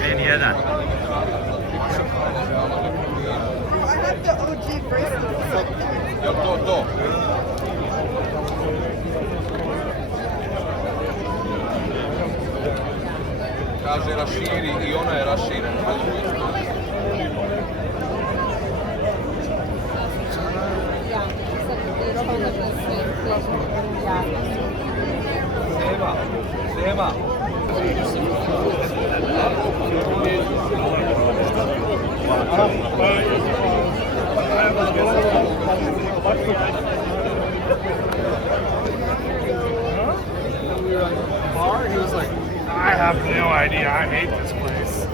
N1. Jel to? Kaže raširi i ona je raširena. Sema. Bar, he was like, I have no idea. I hate this place.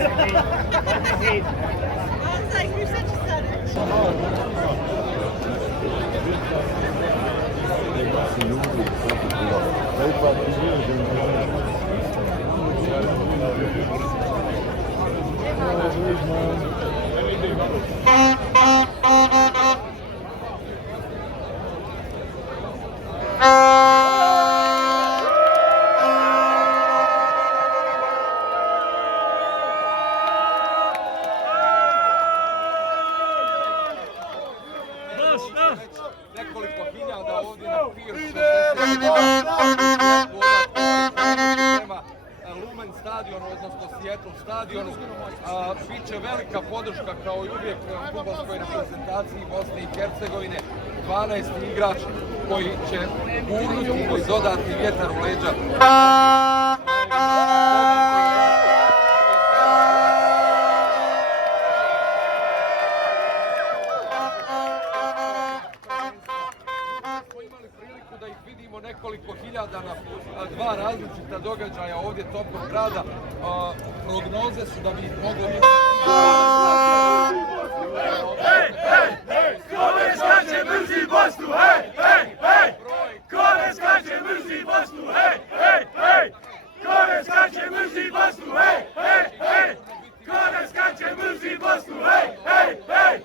I hate was like, you're such a stutter. Nekoliko hiljada ovdje na Pir 60 prema Lumen stadionu, odnosno Seattle stadionu. Biće velika podrška kao i uvijek fudbalskoj reprezentaciji Bosne i Hercegovine. 12 igrač koji će gurnuti dodatni vjetar u leđa. Nekoliko hiljada na dva različita događaja ovdje tokom grada. Prognoze su da bi moglo biti... Kome skače mrzi Bosnu, hej, hej, hej! Kome skače mrzi Bosnu, hej, hej, hej! Kome skače mrzi Bosnu, hej, hej, hej! Kome skače mrzi Bosnu, hej, hej, hej!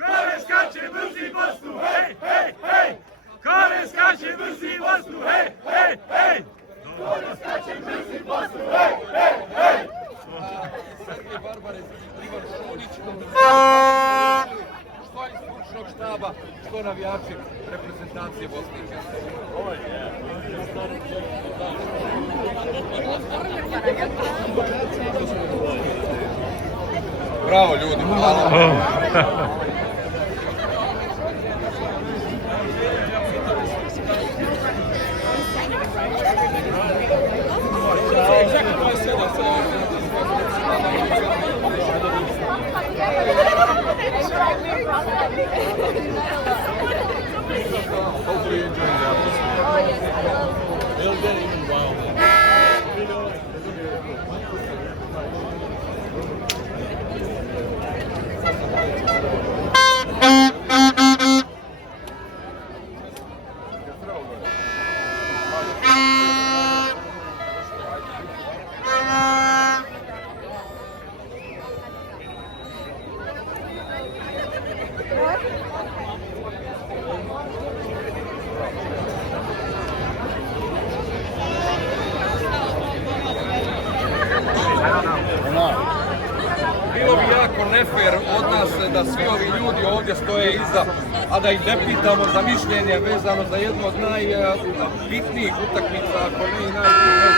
Kome skače mrzi Bosnu, hej, hej, hej! Kome skače mrzi Bosnu, hej, hej, hej! Kome skače mrzi Bosnu, hej, hej, hej! Sergej Barbarec i Ivan Šunić, što iz stručnog štaba, što navijači reprezentacije Bosne i Hercegovine. Bravo ljudi, hvala. Hopefully you enjoy the atmosphere. It'll get even wilder. Bilo bi jako nefer od nas da svi ovi ljudi ovdje stoje iza, a da ih ne pitamo za mišljenje vezano za jednu od najbitnijih utakmica, ako ne i najbitnijih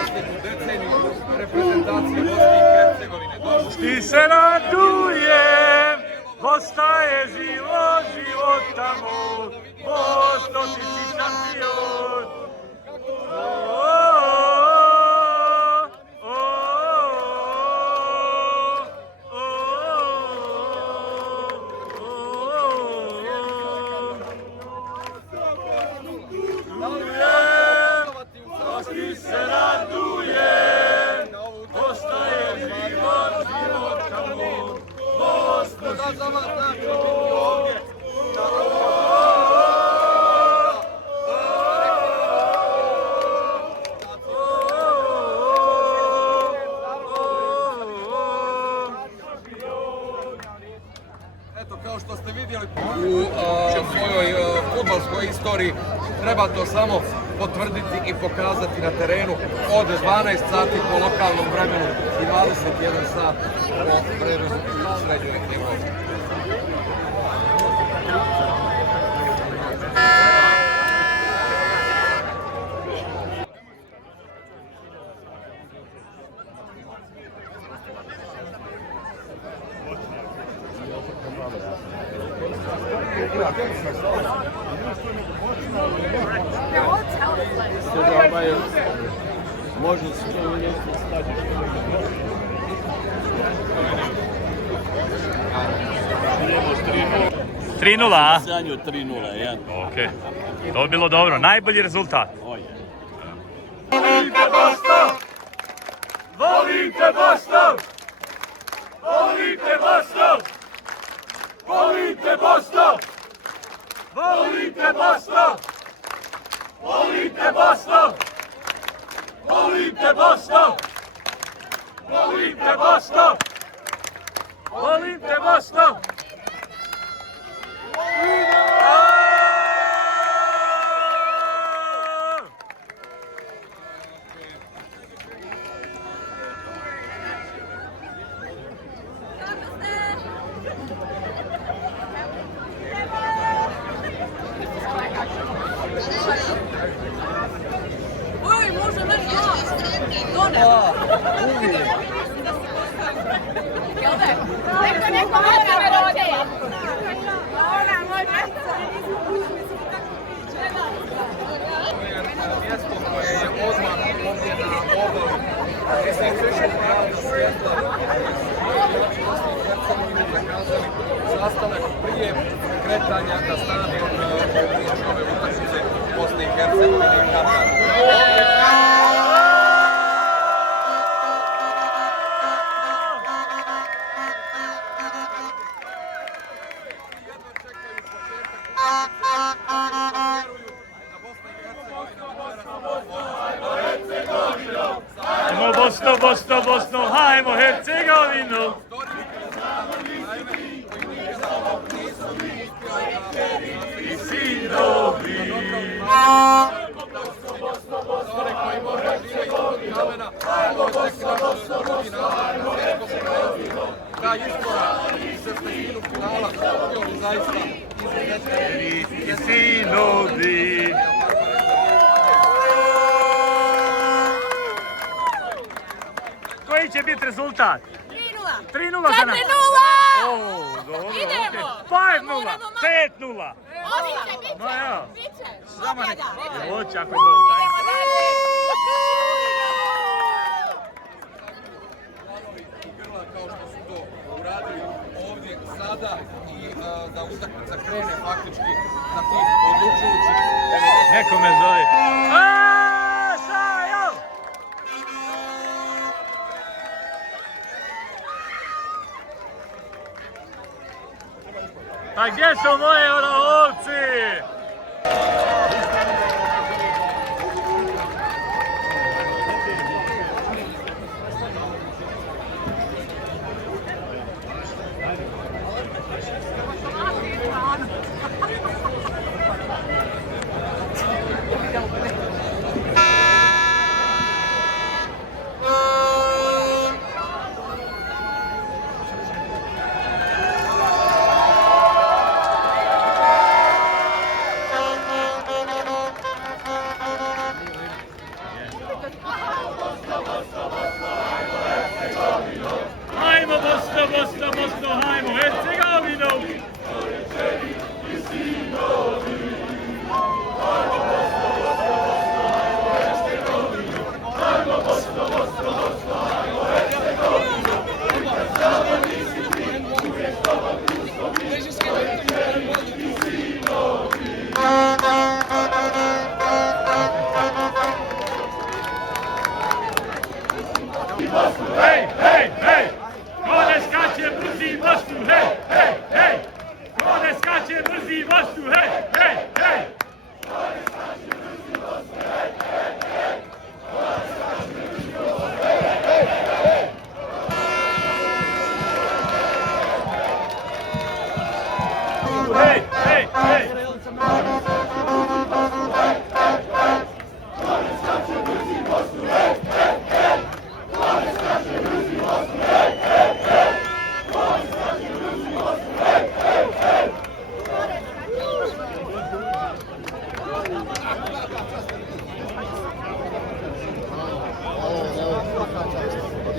posljednju deceniju reprezentacije Bosne i Hercegovine. Ti se radujem, Bosna je život tamo, Bosno ti si šampion. Ti se radujem, Bosna je život tamo, Bosno ti si šampion. istoriji. Treba to samo potvrditi i pokazati na terenu od 12 sati po lokalnom vremenu i 21 sat po vremenu srednjoj Evropi. Može se to uvijeti stadiš. 3:0, a? Sanju 3:0, ja. Ok. To bi bilo dobro. Najbolji rezultat. Volite Boston! Volite Boston! Volite Boston! Volite Boston! Volite Boston! Volite Boston! Volite Boston! Volite Boston! Volite Boston! Oj, može meni dole. Neko me rode. Ona, moj mjesto. Mjesto koje je odmah ovdje na obali. Mislim, Krešov grada svijeta zakazali sastanak prije kretanja na stadion ove utakmice Bosne i Hercegovine i Katara. Ajmo Bosno, Bosno, Bosno, hajmo Hercegovinu. I sinovi. Da izbora se sredinu finala bio bi zaista I sinovi. Koji će biti rezultat? 3:0. 3:0 za nas. 4:0. O, dobro, Idemo. okej. 5:0, 5:0. Biće. Ma evo. Biće. Samo nek... Pobjeda. Hoće ako je Bog daj. Idemo dalje. i grla kao što su to uradili ovdje sada i da utakmica krene faktički na tih odlučujućih 90. Neko me zove. Sajo! A gdje su moji ovci?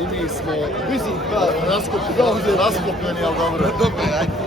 i mi smo, mislim, raskopljeni, ali dobro. Dobro, ajde.